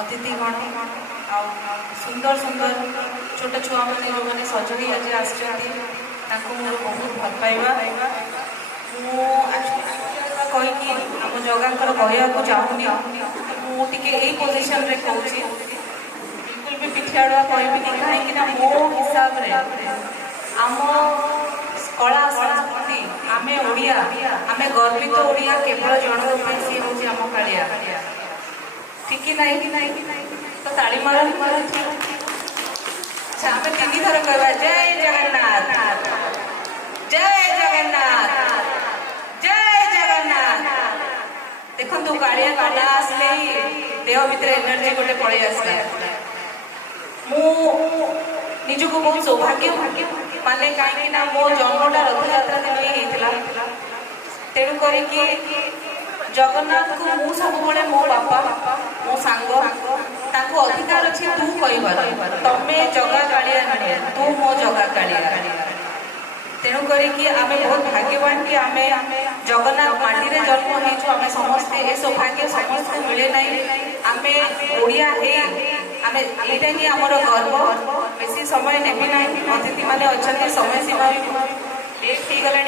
अतिथिगण आ सुंदर सुंदर छोट छुआ मैंने जो मैंने सजई आज आसो मोर बहुत भल पाइबा कहीकि आम जगाकर कहवाक चाहूनी मुझे यही पोजिशन रे कहूँ बिल्कुल भी पिछाड़ुआ कहबी कहीं मो हिसाब रे आम कला संस्कृति आमे ओडिया आमे गर्वित ओडिया केवल जन सी हूँ आम कालिया ठीक नहीं तो ताली मार अच्छा आम तीन थर कह जय जगन्नाथ जय जगन्नाथ जय जगन्नाथ देखु कालिया कला आसले देह भितर एनर्जी गोटे पलि आसला निजक बहुत सौभाग्य माने कहीं मो जन्मटा रथयात्रा दिन ही होता तेणु करके जगन्नाथ को मु सब मो बापा मो सांग ताको अधिकार अच्छे तू कह तमें जगा कालिया नुहे तू मो जगा कालिया तेणु करके आम बहुत भाग्यवान कि आम जगन्नाथ माटी रे जन्म हो आम समस्ते ए सौभाग्य समस्त मिले ना आम ओडिया आम यहाँ ही आमर गर्व बेसी समय नेबी ना अतिथि मैंने अच्छा समय सीमा लेट हो गला